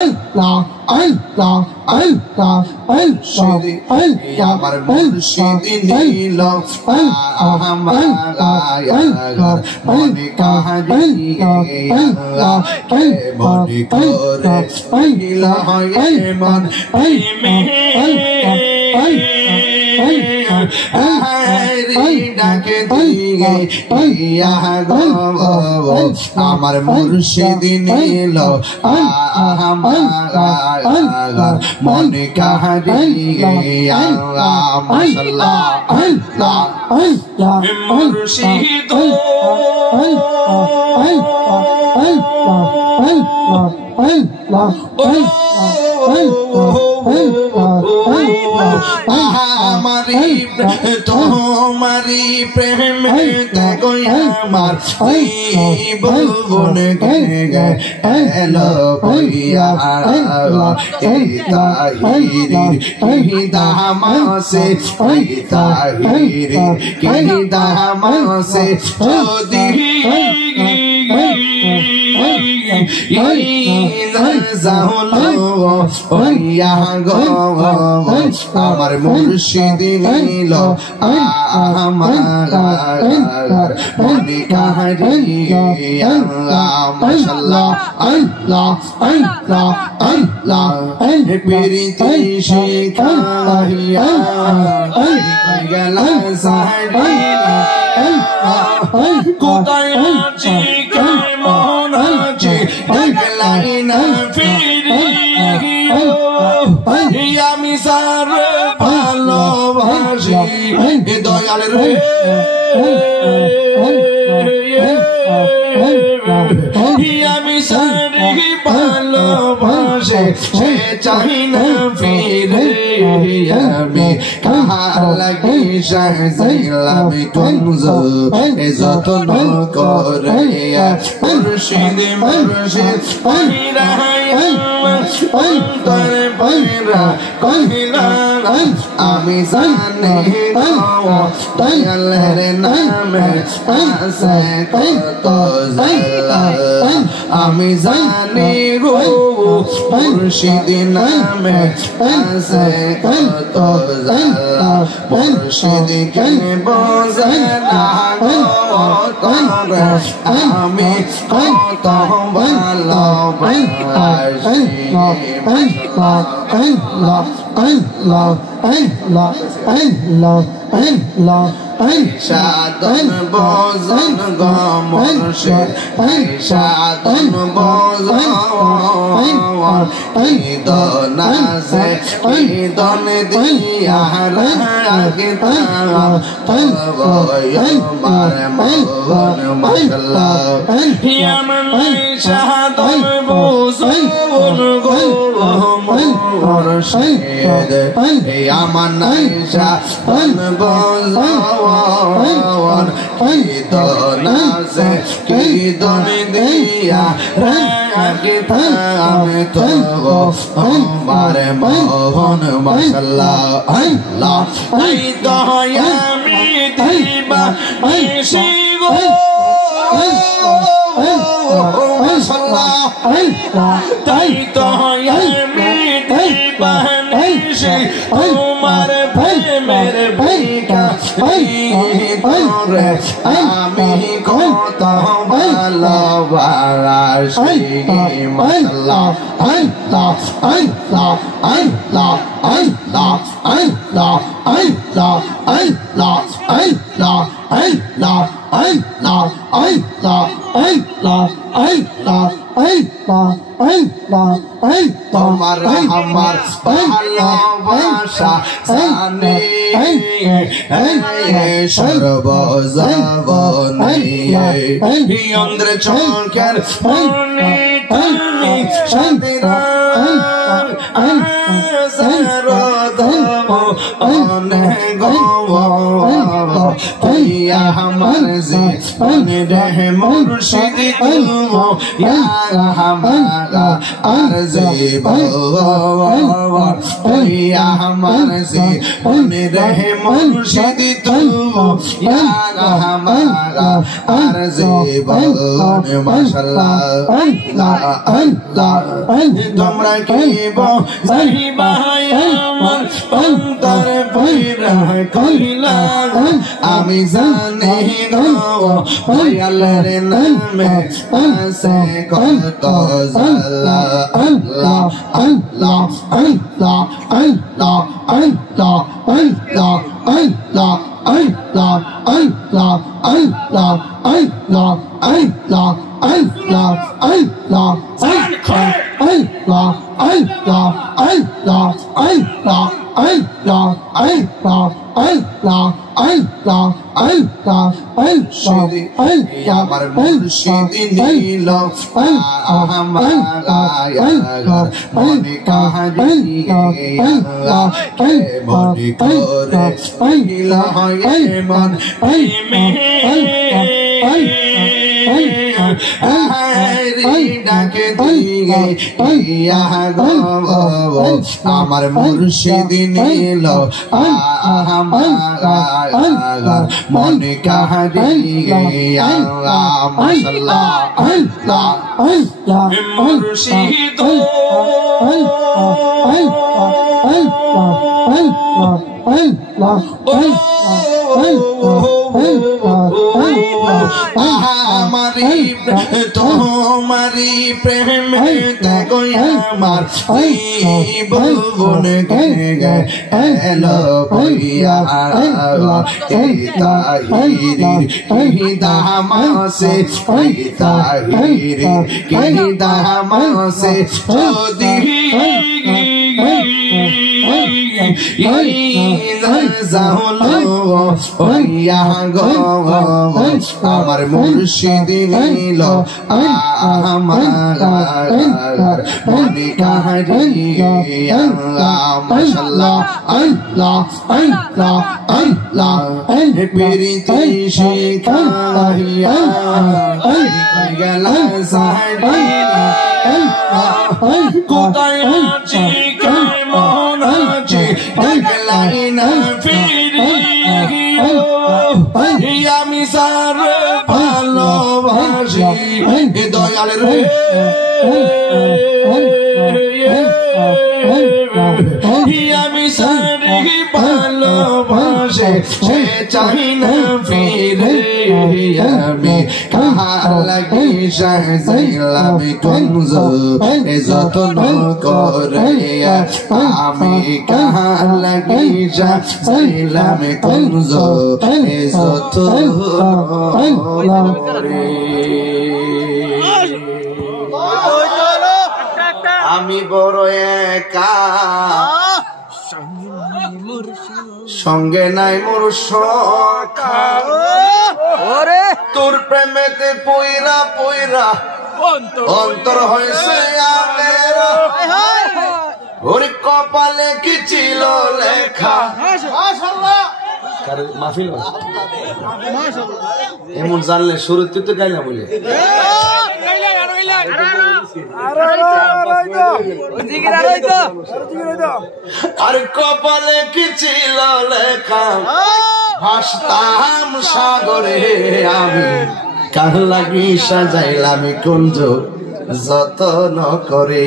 Allah, Allah, Allah, আমার মুর্শিদ নীল মনে কাহিয়ে মনে করে মন ডাকে দিয়ে আমার মুর্শিদ নীল মনে কাহিয়ে মাশাআল্লাহ আল্লাহ আল্লাহ মুর্শিদ আমারি তোমারি প্রেমে দেখো আমার জীবন গেলো বইয়া তাহিরি দামাসে তাহিরি দামাসে যদি আমার মুর্শিদ নীল আমার মনে কাহিয়ে মাশাআল্লাহ আল্লাহ আল্লাহ আল্লাহ প্রীতি শিখাইয়া গেল সাহিয়া কোথায় আছি কেমন আছি দেখলাই না ফিরিয়ে আমি সার ভালোবাসি দয়াল রে আমি সারি ভালোবাসে সে চাই না ফিরে আমি কাহার লাগি সাজাইলাম কুঞ্জ যতন করে মুর্শিদ মুর্শিদ অন্তরে পায়রা কহিলা আমি জানি দয়ালের নামে আছে কত জালা আমি জানি গো মুর্শিদ নামে আছে কত জালা মুর্শিদ কে বোঝে না আমি কত ভালোবাসি সাধন বোঝন গো মুর্শিদ সাধন বোঝন ঈদন আছে ঈদন দিয়া রাগে মার মন মাশাআল্লাহ ইয়ামন সাধন বোঝন গো মুর্শিদ ইয়ামন সাধন বোঝন ঈদন আছে ঈদন দিয়া রাগে আমি তো আমার মোহন মাশাআল্লাহ আল্লাহ এই দয়া আমি দিবা বেশি গো মাশাআল্লাহ তাই দয়া আমি দিবা বেশি তোমার প্রেমের ভিকা আমি কত ভালোবাসি মাশাআল্লাহ আল্লাহ আল্লাহ আল্লাহ আল্লাহ আল্লাহ আল্লাহ আল্লাহ আল্লাহ আল্লাহ আল্লাহ আল্লাহ আল্লাহ আল্লাহ আল্লাহ আল্লাহ তোমার আমার ভালোবাসা জানে সর্বজীবনে অন্ধ্র চোখের মনে তুমি শান্তিরা অনেক গো আমার জীবনে রে মুর্শিদ তুমো ইয়া হামারা আর জীবন ইয়া আমার জীবনে রে মুর্শিদ তুমো ইয়া হামারা আর জীবন মাশাআল্লাহ তোমরা কি বহিবা আমার অন্তর পয়রা কইলা আমি জানি গো দয়ালের নামে আছে কত জালা আল্লাহ আল্লাহ আল্লাহ আল্লাহ আল্লাহ আল্লাহ আল্লাহ আল্লাহ আল্লাহ আল্লাহ আল্লাহ আল্লাহ Allah, Allah, Allah, Allah, Allah, Allah, Allah, Allah, Allah, Allah, Allah, Allah, আমার মুর্শিদ নীল আমার মনে কাহিয়ে মনে করে নীল হয়ে মন ডাকে দিয়ে ইয়া গো আমার মুর্শিদ নীল আমার মনে কাহিয়ে মাশাআল্লাহ আল্লাহ আল্লাহ মুর্শিদ আমারি তোমারি প্রেমে দেখো আমার জীবন এলো ভইয়া তাহিরি দামাসে তাহিরি দামাসে যদি আমার মুর্শিদ নীল আমার মনে কাহিয়ে মাশাআল্লাহ আল্লাহ আল্লাহ আল্লাহ প্রীতি শিখাইয়া গেলা সাহিয়া কোথায় আছি কেমন আছি দেখলাই না ফিরিয়া আমি সার ভালোবাসি দয়াল রে আমি সারি ভালোবাসে সে চাই না ফিরে আমি কাহা লাগি শাহজিলাম কুঞ্জ যতন করে আমি কাহা লাগি শাহজিলাম কুঞ্জ যতন করে আমি বড় একা সঙ্গে নাই মোর সখা তোর প্রেমেতে পয়রা পয়রা অন্তর হয়েছে আলেরা ওর কপালে কি ছিল লেখা মাহফিল এমন জানলে শুরুতে তো গাইলা বলে আর কপালে কি ছিল লেখা ভাসতাম সাগরে আমি কার লাগি সাজাইলাম কুঞ্জ যতন করে